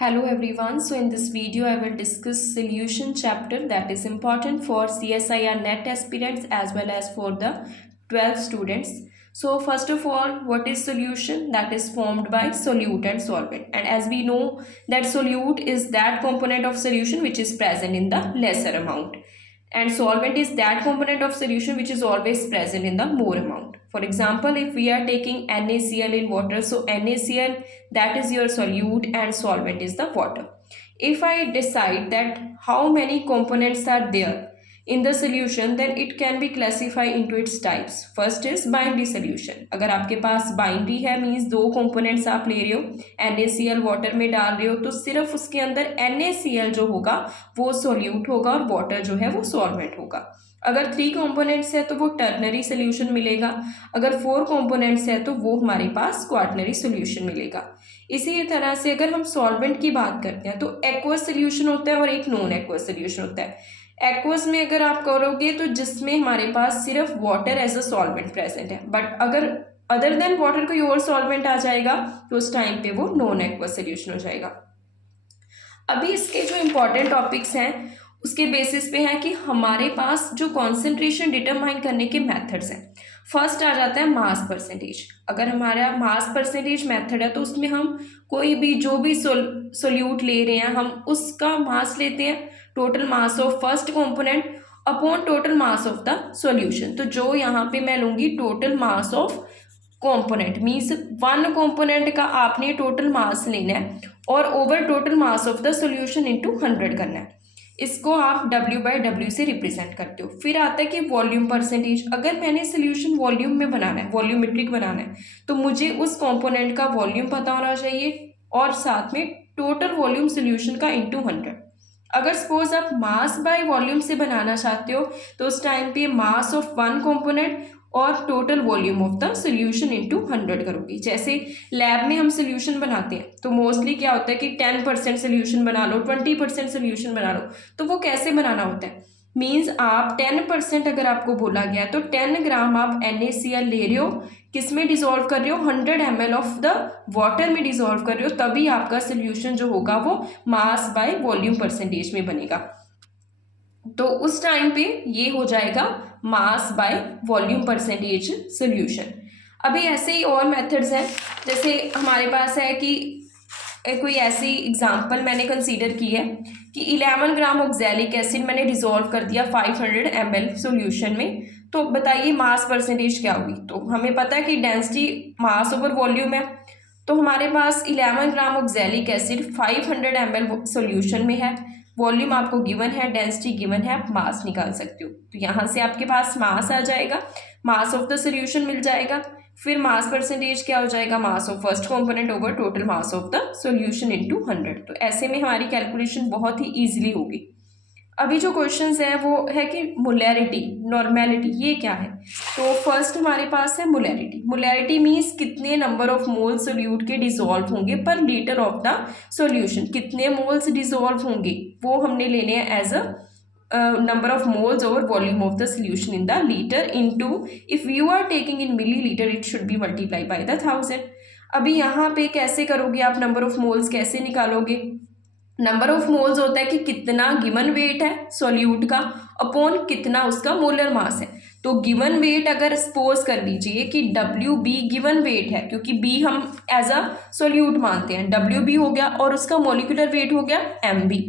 Hello everyone. So in this video I will discuss solution chapter that is important for CSIR net aspirants as well as for the 12 students. So first of all, what is solution? That is formed by solute and solvent. And as we know that solute is that component of solution which is present in the lesser amount. And solvent is that component of solution which is always present in the more amount. For example, if we are taking NaCl in water, so NaCl, that is your solute and solvent is the water. If I decide that how many components are there in the solution, then it can be classified into its types. First is binary solution. अगर आपके पास binary है means दो components आप ले रहे हो, NaCl water में डाल रहे हो, तो सिर्फ उसके अंदर NaCl जो होगा वो solute होगा और water जो है वो solvent होगा. अगर 3 कंपोनेंट्स है तो वो टर्नरी सोल्यूशन मिलेगा, अगर 4 कंपोनेंट्स है तो वो हमारे पास क्वाटरनरी सोल्यूशन मिलेगा. इसी तरह से अगर हम सॉल्वेंट की बात करते हैं तो एक्वस सोल्यूशन होता है और एक नॉन एक्वस सोल्यूशन होता है. एक्वस में अगर आप करोगे तो जिसमें हमारे पास सिर्फ water as a solvent present है, बट अगर अदर देन वाटर कोई और सॉल्वेंट आ जाएगा तो उस टाइम पे वो नॉन एक्वस सोल्यूशन हो जाएगा. अभी इसके जो इम्पोर्टेंट टॉपिक्स हैं उसके बेसिस पे है कि हमारे पास जो कॉन्सेंट्रेशन डिटरमाइन करने के मेथड्स हैं. फर्स्ट आ जाता है मास परसेंटेज. अगर हमारा मास परसेंटेज मेथड है तो उसमें हम कोई भी जो भी सोल्यूट ले रहे हैं हम उसका मास लेते हैं, total mass of first component upon total mass of the solution. तो जो यहाँ पे मैं लूँगी total mass of component means one component का आपने टोटल मास लेना है और over total mass of the solution into 100 करना है. इसको आप W/W से रिप्रेजेंट करते हो. फिर आता है कि वॉल्यूम परसेंटेज. अगर मैंने सोल्यूशन वॉल्यूम में बनाना है, वॉल्यूमेट्रिक बनाना है, तो मुझे उस कंपोनेंट का वॉल्यूम पता होना चाहिए और साथ में टोटल वॉल्यूम सोल्यूशन का इंटू 100. अगर सपोज आप मास बाय वॉल्यूम से बनाना चाहते हो तो उस टाइम पे मास ऑफ वन कंपोनेंट और total volume of the solution into 100 करोगी. जैसे लैब में हम सोल्यूशन बनाते हैं तो मोस्टली क्या होता है कि 10% सोल्यूशन बना लो, 20% सोल्यूशन बना लो. तो वो कैसे बनाना होता है मीन्स आप 10% अगर आपको बोला गया तो 10 ग्राम आप NaCl ले रहे हो, किस में डिजोल्व कर रहे हो, 100 ml ऑफ द वाटर में डिजोल्व कर रहे हो, तभी आपका सोल्यूशन जो होगा वो मास बाय वॉल्यूम परसेंटेज में बनेगा. तो उस टाइम पे ये हो जाएगा mass by volume percentage solution. अभी ऐसे ही और मेथड्स हैं. जैसे हमारे पास है कि कोई ऐसी एग्जांपल मैंने कंसीडर की है कि 11 ग्राम ऑक्सैलिक एसिड मैंने डिसॉल्व कर दिया 500 ml सॉल्यूशन में. तो बताइए मास परसेंटेज क्या हुई. तो हमें पता है कि डेंसिटी मास ओवर वॉल्यूम है. तो हमारे पास 11 ग्राम ऑक्सैलिक एसिड 500 ml सॉल्यूशन में है, वॉल्यूम आपको गिवन है, डेंसिटी गिवन है, आप मास निकाल सकते हो. तो यहाँ से आपके पास मास आ जाएगा, मास ऑफ द सॉल्यूशन मिल जाएगा. फिर मास परसेंटेज क्या हो जाएगा, mass of first component over total mass of the solution into 100. तो ऐसे में हमारी कैलकुलेशन बहुत ही ईजिली होगी. अभी जो क्वेश्चंस है वो है कि मोलैरिटी, नॉर्मेलिटी, ये क्या है. तो फर्स्ट हमारे पास है मोलैरिटी. मोलैरिटी मीन्स कितने नंबर ऑफ मोल्स सोल्यूट के डिसॉल्व होंगे पर लीटर ऑफ द सॉल्यूशन. कितने मोल्स डिसॉल्व होंगे वो हमने लेने हैं as a number of moles over volume of the solution in the liter into if you are taking in milliliter it should be multiplied by the 1000. अभी यहाँ पे कैसे करोगे आप, नंबर ऑफ मोल्स कैसे निकालोगे. नंबर ऑफ मोल्स होता है कि कितना गिवन वेट है सॉल्यूट का अपॉन कितना उसका मोलर मास है. तो गिवन वेट अगर सपोज कर लीजिए कि WB गिवन वेट है, क्योंकि B हम एज अ सॉल्यूट मानते हैं, WB हो गया और उसका मोलिकुलर वेट हो गया MB.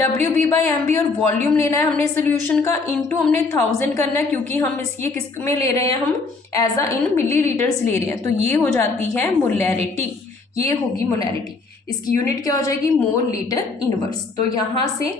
WB/MB और वॉल्यूम लेना है हमने सोल्यूशन का, इंटू हमने 1000 करना है क्योंकि हम ये किस में ले रहे हैं, हम एज अ इन मिलीलीटर्स ले रहे हैं. तो ये हो जाती है मोलैरिटी, ये होगी मोलैरिटी. इसकी यूनिट क्या हो जाएगी, मोल लीटर इनवर्स. तो यहाँ से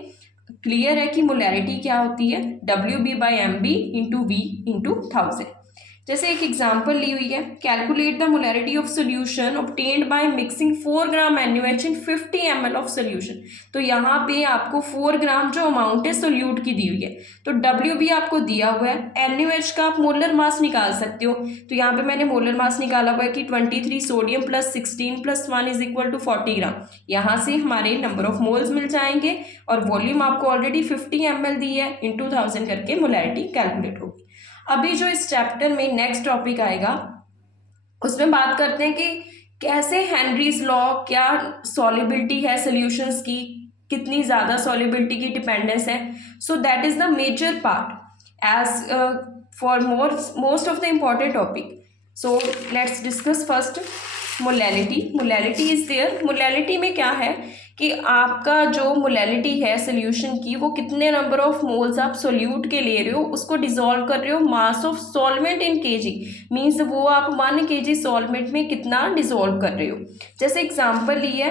क्लियर है कि मोलैरिटी क्या होती है, WB/MB इंटू V इंटू 1000. जैसे एक एग्जांपल ली हुई है, calculate the molarity of solution obtained by mixing 4 gram NaOH in 50 ml of solution. तो यहाँ पे आपको 4 ग्राम जो अमाउंट है सोल्यूट की दी हुई है, तो WB आपको दिया हुआ है, NaOH का आप मोलर मास निकाल सकते हो. तो यहाँ पे मैंने मोलर मास निकाला हुआ है कि 23 sodium plus 16 plus 1 is equal to 40 gram. यहाँ से हमारे नंबर ऑफ मोल्स मिल जाएंगे और वॉल्यूम आपको ऑलरेडी 50 ml दी है, इंटू 1000 करके मोलैरिटी कैलकुलेट होगी. अभी जो इस चैप्टर में नेक्स्ट टॉपिक आएगा उसमें बात करते हैं कि कैसे हेनरीज लॉ, क्या सॉल्युबिलिटी है सॉल्यूशंस की, कितनी ज़्यादा सॉल्युबिलिटी की डिपेंडेंस है. So that is the major part as for most of the important topic. So let's discuss first molality. Molality is there. Molality में क्या है कि आपका जो मोलैलिटी है सोल्यूशन की, वो कितने नंबर ऑफ मोल्स आप सोल्यूट के ले रहे हो, उसको डिसॉल्व कर रहे हो. Mass of solvent in KG means वो आप 1 kg सॉल्वेंट में कितना डिसॉल्व कर रहे हो. जैसे एग्जांपल ली है,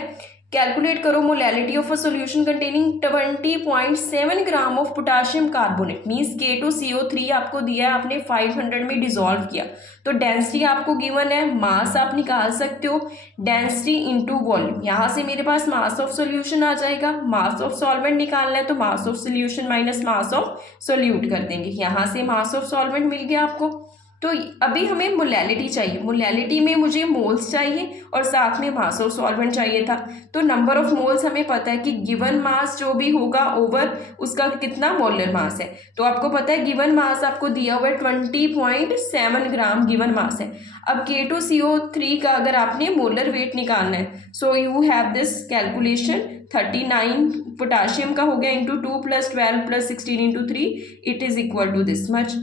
कैलकुलेट करो molality of a solution containing 20.7 gram of potassium carbonate means K2CO3 आपको दिया है, आपने 500 में डिसॉल्व किया. तो डेंसिटी आपको गिवन है, मास आप निकाल सकते हो, डेंसिटी इनटू वॉल्यूम. यहाँ से मेरे पास मास ऑफ सॉल्यूशन आ जाएगा. मास ऑफ सॉल्वेंट निकालना है तो mass of solution minus mass of solute कर देंगे. यहाँ से मास ऑफ सॉल्वेंट मिल गया आपको. तो अभी हमें मोलैलिटी चाहिए. मोलैलिटी में मुझे मोल्स चाहिए और साथ में मास ऑफ सॉल्वेंट चाहिए था. तो नंबर ऑफ मोल्स हमें पता है कि गिवन मास जो भी होगा ओवर उसका कितना मोलर मास है. तो आपको पता है गिवन मास आपको दिया हुआ है 20.7 ग्राम गिवन मास है. अब K2CO3 का अगर आपने मोलर वेट निकालना है, so you have this calculation. 39 potassium का हो गया into 2 + 12 + 16 into 3 it is equal to this much.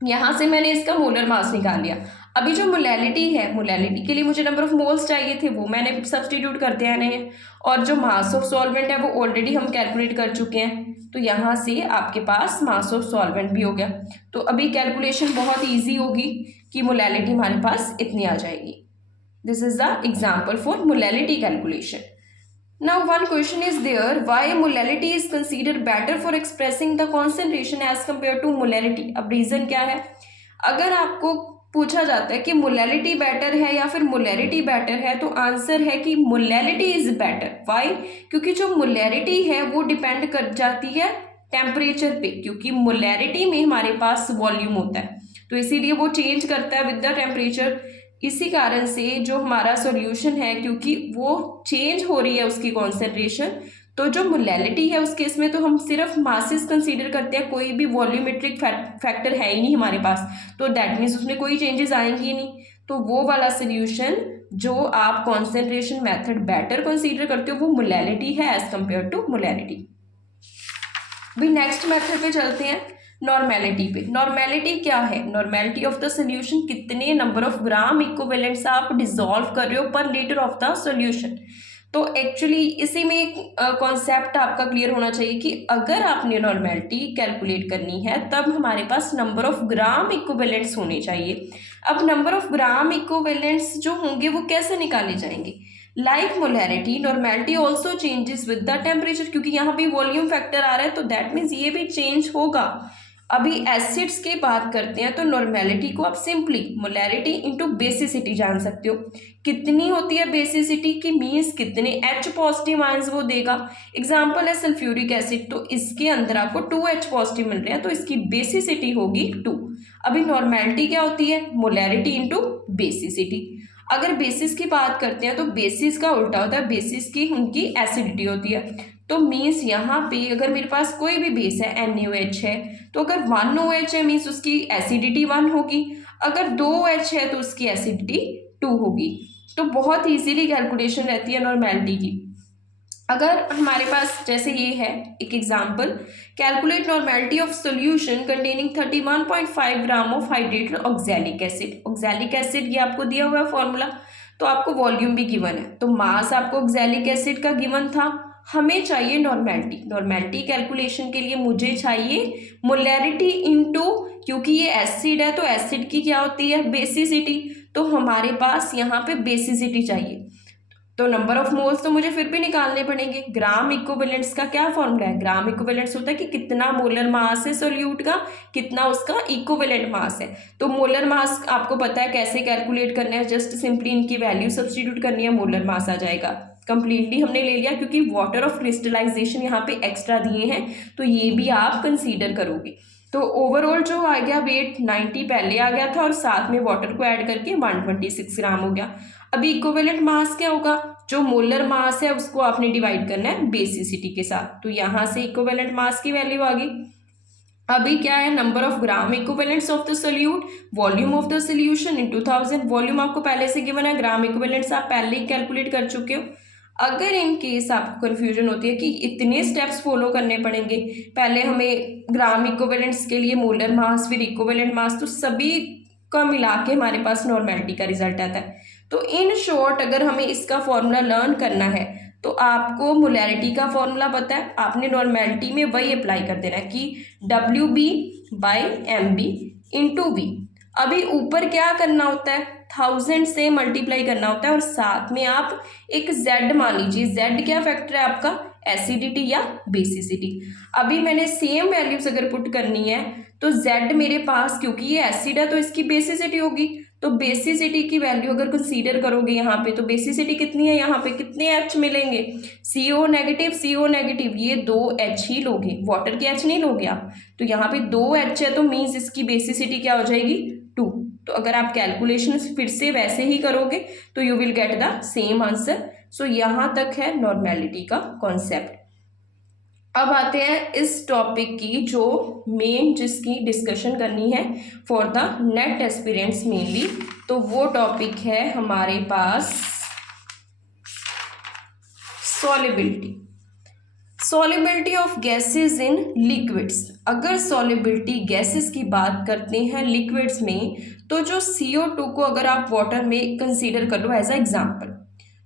यहाँ से मैंने इसका मोलर मास निकाल लिया. अभी जो मोलैलिटी है, मोलैलिटी के लिए मुझे नंबर ऑफ मोल्स चाहिए थे, वो मैंने सब्स्टिट्यूट करते आने हैं. और जो मास ऑफ सॉल्वेंट है वो ऑलरेडी हम कैलकुलेट कर चुके हैं. तो यहाँ से आपके पास मास ऑफ सॉल्वेंट भी हो गया. तो अभी कैलकुलेशन बहुत ईजी होगी कि मोलैलिटी हमारे पास इतनी आ जाएगी. This is the example for molality calculation. Now one question is there, why molality is considered better for expressing the concentration as compared to molarity. अब रीज़न क्या है? अगर आपको पूछा जाता है कि मोलैलिटी बेटर है या फिर मोलैरिटी बेटर है, तो आंसर है कि मोलैलिटी इज बेटर. वाई? क्योंकि जो मोलैरिटी है वो डिपेंड कर जाती है टेम्परेचर पे, क्योंकि मोलैरिटी में हमारे पास वॉल्यूम होता है, तो इसीलिए वो चेंज करता है विद द टेम्परेचर. इसी कारण से जो हमारा सॉल्यूशन है, क्योंकि वो चेंज हो रही है उसकी कॉन्सेंट्रेशन, तो जो मोलैलिटी है उस केस में तो हम सिर्फ मासेस कंसीडर करते हैं, कोई भी वॉल्यूमेट्रिक फैक्टर है ही नहीं हमारे पास, तो दैट मीन्स उसमें कोई चेंजेस आएंगी ही नहीं. तो वो वाला सोल्यूशन जो आप कॉन्सेंट्रेशन मेथड बेटर कंसीडर करते हो वो मोलैलिटी है एज कम्पेयर टू मोलैरिटी. अभी नेक्स्ट मेथड पे चलते हैं, नॉर्मेलिटी पे. नॉर्मेलिटी क्या है? नॉर्मेलिटी ऑफ द सोल्यूशन, कितने नंबर ऑफ ग्राम इक्विवेलेंट्स आप डिसॉल्व कर रहे हो पर लीटर ऑफ द सोल्यूशन. तो एक्चुअली इसी में एक कॉन्सेप्ट आपका क्लियर होना चाहिए कि अगर आपने नॉर्मेलिटी कैलकुलेट करनी है तब हमारे पास नंबर ऑफ ग्राम इक्विवेलेंट्स होने चाहिए. अब नंबर ऑफ ग्राम इक्विवेलेंट्स जो होंगे वो कैसे निकाले जाएंगे? Like molarity, normality also changes with the temperature, क्योंकि यहाँ पे वॉल्यूम फैक्टर आ रहा है तो दैट मीन्स ये भी चेंज होगा. अभी एसिड्स की बात करते हैं तो नॉर्मेलिटी को आप सिंपली मोलैरिटी इंटू बेसिसिटी जान सकते हो. कितनी होती है बेसिसिटी की, मीन्स कितने H पॉजिटिव आयंस वो देगा. एग्जाम्पल है सल्फ्यूरिक एसिड, तो इसके अंदर आपको 2 H पॉजिटिव मिल रहे हैं, तो इसकी बेसिसिटी होगी 2. अभी नॉर्मेलिटी क्या होती है? Molarity into basicity. अगर बेसिस की बात करते हैं तो बेसिस का उल्टा होता है, बेसिस की उनकी एसिडिटी होती है. तो मीन्स यहाँ पे अगर मेरे पास कोई भी बेस है NaOH है, तो अगर 1OH है मीन्स उसकी एसिडिटी 1 होगी, अगर 2OH है तो उसकी एसिडिटी 2 होगी. तो बहुत इजीली कैलकुलेशन रहती है नॉर्मेलिटी की. अगर हमारे पास जैसे ये है एक example, calculate normality of solution containing 31.5 gram of hydrated oxalic acid. Oxalic acid ये आपको दिया हुआ है फॉर्मूला, तो आपको वॉल्यूम भी गिवन है, तो मास आपको ऑक्सैलिक एसिड का गिवन था. हमें चाहिए नॉर्मेलिटी. नॉर्मेलिटी कैलकुलेशन के लिए मुझे चाहिए मोलैरिटी इनटू, क्योंकि ये एसिड है तो एसिड की क्या होती है? बेसिसिटी. तो हमारे पास यहाँ पे बेसिसिटी चाहिए, तो नंबर ऑफ मोल्स तो मुझे फिर भी निकालने पड़ेंगे. ग्राम इक्विवेलेंट्स का क्या फॉर्मूला है? ग्राम इक्विवेलेंट्स होता है कि कितना मोलर मास है सोल्यूट का, कितना उसका इक्विवेलेंट मास है. तो मोलर मास आपको पता है कैसे कैलकुलेट करना है, जस्ट सिंपली इनकी वैल्यू सब्स्टिट्यूट करनी है, मोलर मास आ जाएगा. कंप्लीटली हमने ले लिया क्योंकि वाटर ऑफ क्रिस्टलाइजेशन यहाँ पे एक्स्ट्रा दिए हैं, तो ये भी आप कंसीडर करोगे. तो ओवरऑल जो आ गया वेट 90 पहले आ गया था और साथ में वाटर को ऐड करके 126 ग्राम हो गया. अभी इक्विवेलेंट मास क्या होगा? जो मोलर मास है उसको आपने डिवाइड करना है बेसिसिटी के साथ, तो यहाँ से इक्विवेलेंट मास की वैल्यू आ गई. अभी क्या है, number of gram equivalents of the solute, volume of the solution in 2000, volume आपको पहले से गिवन है, ग्राम इक्विवेलेंट्स आप पहले ही कैलकुलेट कर चुके हो। अगर इन केस आपको कन्फ्यूजन होती है कि इतने स्टेप्स फॉलो करने पड़ेंगे, पहले हमें ग्राम इक्विवेलेंट्स के लिए मोलर मास, फिर इक्विवेलेंट मास, तो सभी का मिला के हमारे पास नॉर्मेलिटी का रिजल्ट आता है। तो इन शॉर्ट अगर हमें इसका फॉर्मूला लर्न करना है तो आपको मोलैरिटी का फॉर्मूला पता है, आपने नॉर्मेलिटी में वही अप्लाई कर देना है कि WB/MB इंटू वी। अभी ऊपर क्या करना होता है, 1000 से मल्टीप्लाई करना होता है और साथ में आप एक Z मान लीजिए। Z क्या फैक्टर है आपका, एसिडिटी या बेसिसिटी। अभी मैंने सेम वैल्यूज अगर पुट करनी है तो Z मेरे पास, क्योंकि ये एसिड है तो इसकी बेसिसिटी होगी, तो बेसिसिटी की वैल्यू अगर कंसीडर करोगे यहाँ पे, तो बेसिसिटी कितनी है, यहाँ पे कितने H मिलेंगे, CO नेगेटिव, ये 2 H ही लोगे, वाटर के H नहीं लोगे आप। तो यहाँ पे 2 H है तो मीन्स इसकी बेसिसिटी क्या हो जाएगी, 2। तो अगर आप कैलकुलेशन फिर से वैसे ही करोगे तो you will get the same answer. So यहाँ तक है नॉर्मेलिटी का कॉन्सेप्ट। अब आते हैं इस टॉपिक की जो मेन जिसकी डिस्कशन करनी है for the NET aspirants mainly, तो वो टॉपिक है हमारे पास solubility of gases in liquids. अगर सॉलिबिलिटी गैसेस की बात करते हैं लिक्विड्स में, तो जो CO2 को अगर आप वाटर में कंसीडर कर लो as a example,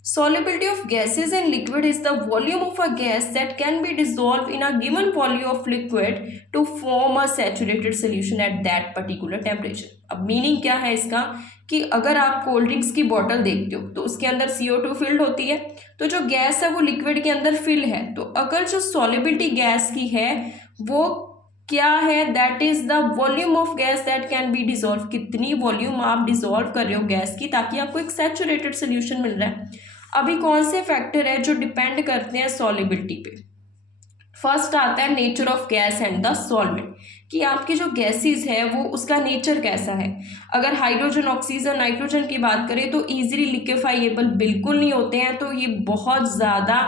solubility of gases in liquid is the volume of a gas that can be dissolved in a given volume of liquid to form a saturated solution at that particular temperature। अब meaning क्या है इसका कि अगर आप cold drinks की बोतल देखते हो तो उसके अंदर CO2 फिल्ड होती है, तो जो गैस है वो लिक्विड के अंदर फिल है। तो अगर जो सॉलिबिलिटी गैस की है वो क्या है, that is the volume of gas that can be dissolve. कितनी वॉल्यूम आप डिजोल्व कर रहे हो गैस की ताकि आपको एक सैचुरेटेड सोल्यूशन मिल रहा है। अभी कौन से फैक्टर है जो डिपेंड करते हैं सॉलिबिलिटी पे। फर्स्ट आता है nature of gas and the solvent, कि आपकी जो गैसेस है वो उसका नेचर कैसा है। अगर हाइड्रोजन, ऑक्सीजन, नाइट्रोजन की बात करें तो इजीली लिक्विफाइएबल बिल्कुल नहीं होते हैं, तो ये बहुत ज़्यादा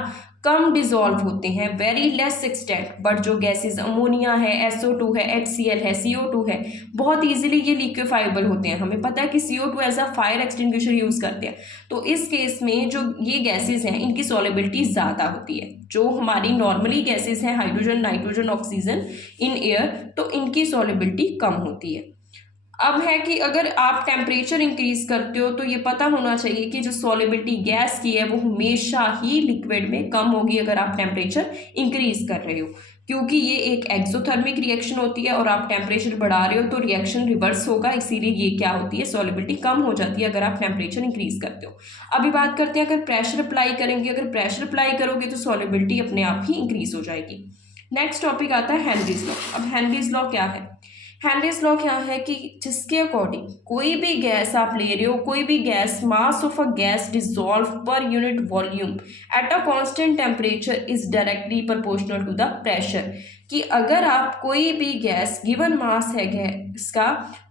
कम डिजोल्व होते हैं, वेरी लेस एक्सटेंट। बट जो गैसेस अमोनिया है, SO2 है, HCl है, CO2 है, बहुत इजीली ये लिक्विफाइबल होते हैं। हमें पता है कि CO2 as a fire extinguisher use करते हैं, तो इस केस में जो ये गैसेस हैं इनकी सॉलिबिलिटी ज़्यादा होती है। जो हमारी नॉर्मली गैसेस हैं hydrogen, nitrogen, oxygen in air, तो इनकी सॉलिबिलिटी कम होती है। अब है कि अगर आप टेम्परेचर इंक्रीज करते हो तो ये पता होना चाहिए कि जो सॉलिबिलिटी गैस की है वो हमेशा ही लिक्विड में कम होगी अगर आप टेम्परेचर इंक्रीज कर रहे हो, क्योंकि ये एक एक्सोथर्मिक रिएक्शन होती है और आप टेम्परेचर बढ़ा रहे हो तो रिएक्शन रिवर्स होगा, इसीलिए ये क्या होती है, सॉलिबिलिटी कम हो जाती है अगर आप टेम्परेचर इंक्रीज करते हो। अभी बात करते हैं अगर प्रेशर अप्लाई करेंगे, अगर प्रेशर अप्लाई करोगे तो सॉलिबिलिटी अपने आप ही इंक्रीज हो जाएगी। नेक्स्ट टॉपिक आता है हेनरीज लॉ। अब हेनरीज लॉ क्या है, हेनरीज लॉ क्या है कि जिसके अकॉर्डिंग कोई भी गैस आप ले रहे हो, कोई भी gas, mass of a gas dissolve per unit volume at a constant temperature is directly proportional to the pressure. कि अगर आप कोई भी गैस गिवन मास है गैस का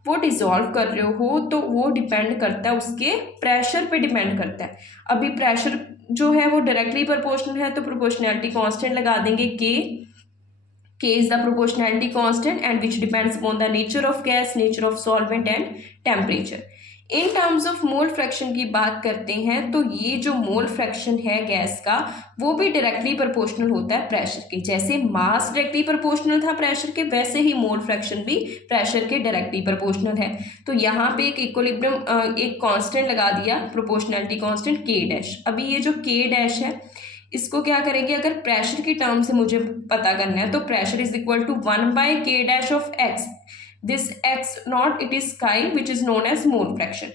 वो डिजोल्व कर रहे हो तो वो डिपेंड करता है उसके प्रेशर पे डिपेंड करता है। अभी प्रेशर जो है वो डायरेक्टली प्रोपोर्शनल है तो प्रोपोर्शनैलिटी कांस्टेंट लगा देंगे, K is the proportionality constant and which depends upon the nature of gas, nature of solvent and temperature. In terms of mole fraction की बात करते हैं तो ये जो मोल फ्रैक्शन है गैस का वो भी डायरेक्टली प्रोपोर्शनल होता है प्रेशर के। जैसे मास डायरेक्टली प्रोपोर्शनल था प्रेशर के, वैसे ही मोल फ्रैक्शन भी प्रेशर के डायरेक्टली प्रोपोर्शनल है। तो यहाँ पे एक इक्विलिब्रियम एक कांस्टेंट लगा दिया, प्रोपोर्शनैलिटी कांस्टेंट K डैश। अभी ये जो K डैश है इसको क्या करेंगे, अगर प्रेशर की टर्म से मुझे पता करना है तो pressure is equal to 1/K dash of x, this x not it is chi which is known as mole fraction.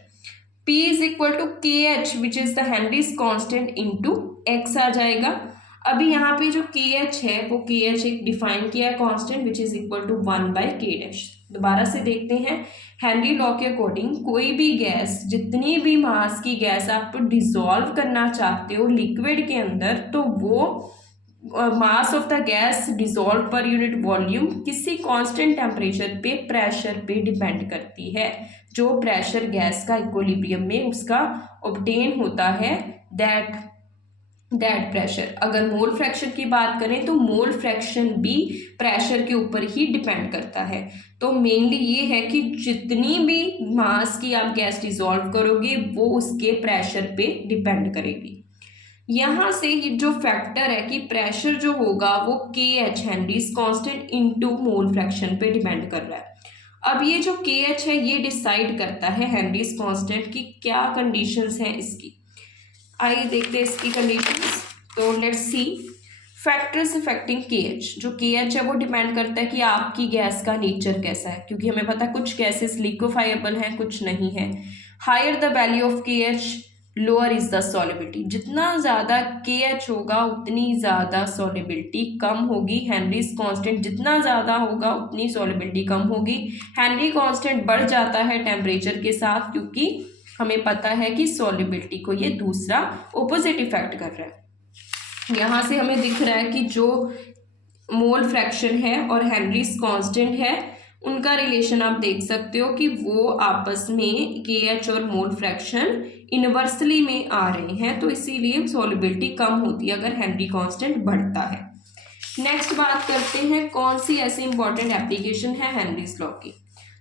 P is equal to KH which is the Henry's constant into x आ जाएगा। अभी यहाँ पे जो KH है वो KH एक define किया है constant which is equal to 1/K dash. दोबारा से देखते हैं, हेनरी लॉ के अकॉर्डिंग कोई भी गैस, जितनी भी मास की गैस आप डिजोल्व करना चाहते हो लिक्विड के अंदर, तो वो मास of the gas dissolve per unit volume किसी कांस्टेंट टेम्परेचर पे प्रेशर पे डिपेंड करती है। जो प्रेशर गैस का इक्विलिब्रियम में उसका ऑब्टेन होता है दैट दैट प्रेशर। अगर मोल फ्रैक्शन की बात करें तो मोल फ्रैक्शन भी प्रेशर के ऊपर ही डिपेंड करता है। तो मेनली ये है कि जितनी भी मास की आप गैस डिसॉल्व करोगे वो उसके प्रेशर पे डिपेंड करेगी। यहाँ से ये जो फैक्टर है कि प्रेशर जो होगा वो के H Henrys constant into mole fraction पे डिपेंड कर रहा है। अब ये जो के एच है ये डिसाइड करता है हेनरीज कांस्टेंट की क्या कंडीशंस हैं इसकी। आइए देखते हैं इसकी कंडीशंस। तो लेट्स सी फैक्टर्स अफेक्टिंग के एच। जो के एच है वो डिपेंड करता है कि आपकी गैस का नेचर कैसा है, क्योंकि हमें पता है कुछ गैसेस लिक्विफाइबल हैं कुछ नहीं है। हायर द वैल्यू ऑफ के H lower is the solubility. जितना ज़्यादा के एच होगा उतनी ज़्यादा सॉलिबिलिटी कम होगी। हेनरीज कांस्टेंट जितना ज़्यादा होगा उतनी सॉलिबिलिटी कम होगी। हेनरी कांस्टेंट बढ़ जाता है टेम्परेचर के साथ, क्योंकि हमें पता है कि सॉलिबिलिटी को ये दूसरा ऑपोजिट इफेक्ट कर रहा है। यहाँ से हमें दिख रहा है कि जो मोल फ्रैक्शन है और हेनरीज कांस्टेंट है उनका रिलेशन आप देख सकते हो कि वो आपस में के एच और मोल फ्रैक्शन इनवर्सली में आ रहे हैं, तो इसीलिए सॉलिबिलिटी कम होती है अगर हेनरी कांस्टेंट बढ़ता है। नेक्स्ट बात करते हैं कौन सी ऐसी इंपॉर्टेंट एप्लीकेशन है हेनरीज लॉ की।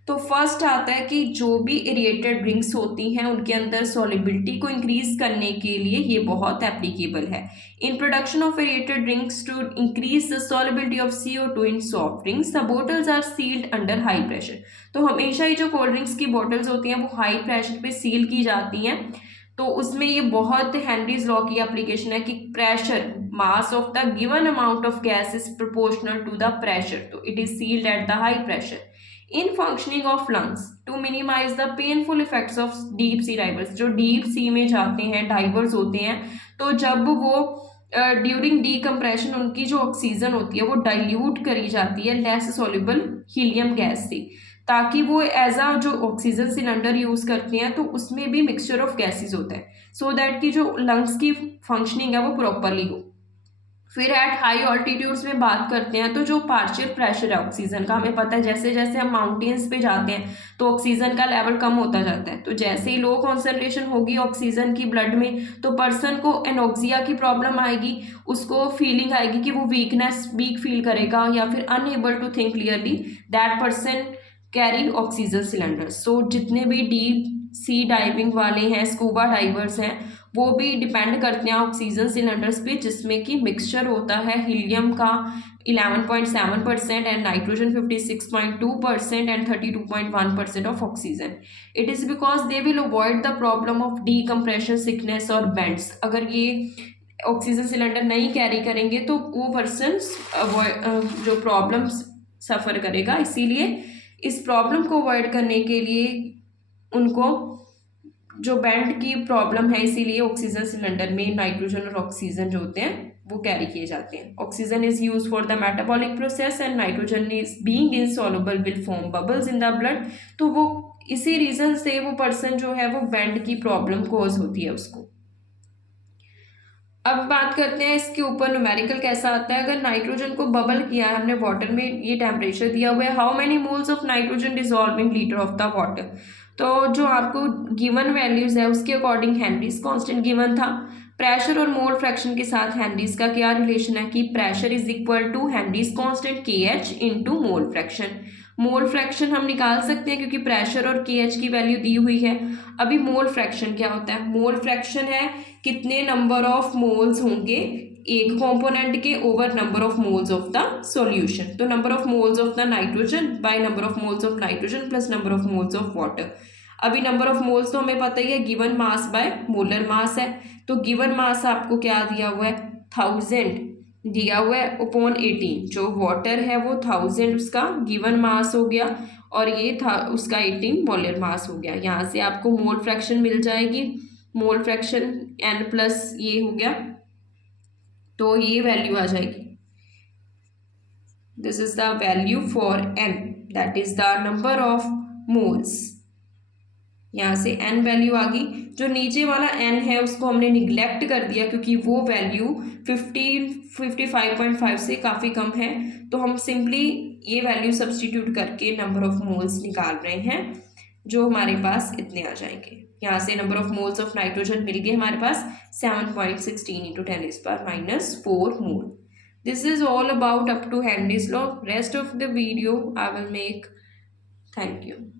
तो फर्स्ट आता है कि जो भी एरिएटेड ड्रिंक्स होती हैं उनके अंदर सॉलिबिलिटी को इंक्रीज करने के लिए ये बहुत एप्लीकेबल है। In production of aerated drinks to increase the solubility of CO2 in soft drinks the bottles are sealed under high pressure. तो हमेशा ही जो कोल्ड ड्रिंक्स की बॉटल्स होती हैं वो हाई प्रेशर पे सील की जाती हैं। तो उसमें ये बहुत हेनरीज लॉ की एप्लीकेशन है कि pressure mass of the given amount of gas is proportional to the pressure, तो it is sealed at the high pressure. In functioning of lungs to minimise the painful effects of deep sea divers. जो deep sea में जाते हैं diverse होते हैं, तो जब वो ड्यूरिंग डीकम्प्रेशन उनकी जो ऑक्सीजन होती है वो डाइल्यूट करी जाती है लेस सॉल्युबल हीलियम गैस से, ताकि वो एज अ जो ऑक्सीजन सिलेंडर यूज करते हैं तो उसमें भी मिक्सचर ऑफ गैसेस होता है, सो दैट की जो लंग्स की फंक्शनिंग है वो प्रॉपरली हो। फिर एट हाई ऑल्टीट्यूड्स में बात करते हैं तो जो पार्शियल प्रेशर है ऑक्सीजन का, हमें पता है जैसे जैसे हम माउंटेन्स पे जाते हैं तो ऑक्सीजन का लेवल कम होता जाता है। तो जैसे ही लो कॉन्सेंट्रेशन होगी ऑक्सीजन की ब्लड में तो पर्सन को एनोक्सिया की प्रॉब्लम आएगी, उसको फीलिंग आएगी कि वो वीक फील करेगा या फिर unable to think clearly. That person carry oxygen cylinder. So जितने भी डीप सी डाइविंग वाले हैं, स्कूबा डाइवर्स हैं, वो भी डिपेंड करते हैं ऑक्सीजन सिलेंडर्स पे, जिसमें कि मिक्सचर होता है हीलियम का 11.7% and nitrogen 56.2% and 32.1% of oxygen. It is because they will avoid the problem of decompression sickness और बेंड्स। अगर ये ऑक्सीजन सिलेंडर नहीं कैरी करेंगे तो वो पर्सन जो प्रॉब्लम सफ़र करेगा। इसीलिए इस प्रॉब्लम को अवॉइड करने के लिए उनको जो बैंड की प्रॉब्लम है, इसीलिए ऑक्सीजन सिलेंडर में नाइट्रोजन और ऑक्सीजन जो होते हैं वो कैरी किए जाते हैं। Oxygen is use for the metabolic process and nitrogen is being insoluble will form bubbles in the blood. तो वो इसी रीजन से वो पर्सन जो है वो बैंड की प्रॉब्लम कॉज होती है उसको। अब बात करते हैं इसके ऊपर न्यूमेरिकल कैसा आता है। अगर नाइट्रोजन को बबल किया है हमने वाटर में, ये टेम्परेचर दिया हुआ है, how many moles of nitrogen dissolve in litre of the water. तो जो आपको गिवन वैल्यूज है उसके अकॉर्डिंग हेनरीज कांस्टेंट गिवन था। प्रेशर और मोल फ्रैक्शन के साथ हेनरीज का क्या रिलेशन है कि pressure is equal to Henry's constant K H into mole fraction. Mole fraction हम निकाल सकते हैं क्योंकि प्रेशर और के एच की वैल्यू दी हुई है। अभी मोल फ्रैक्शन क्या होता है, मोल फ्रैक्शन है कितने नंबर ऑफ मोल्स होंगे एक कंपोनेंट के over number of moles of the solution. तो number of moles of the nitrogen by number of moles of nitrogen plus number of moles of water. अभी number of moles तो हमें पता ही है, given mass by molar mass है। तो given mass आपको क्या दिया हुआ है, 1000 दिया हुआ है अपॉन 18। जो वाटर है वो 1000 उसका गिवन मास हो गया और ये था उसका 18 मोलर मास हो गया। यहाँ से आपको मोल फ्रैक्शन मिल जाएगी, मोल फ्रैक्शन n प्लस ये हो गया, तो ये वैल्यू आ जाएगी। This is the value for n, that is the number of moles. यहाँ से n वैल्यू आ गई। जो नीचे वाला n है उसको हमने निग्लेक्ट कर दिया क्योंकि वो वैल्यू 55.5 से काफ़ी कम है, तो हम सिंपली ये वैल्यू सब्सटीट्यूट करके नंबर ऑफ मोल्स निकाल रहे हैं। जो हमारे पास इतने आ जाएंगे। यहाँ से number of moles of nitrogen मिल गए हमारे पास 7.16 into 10⁻⁴ mole. This is all about up to Henry's law. Rest of the video I will make. Thank you.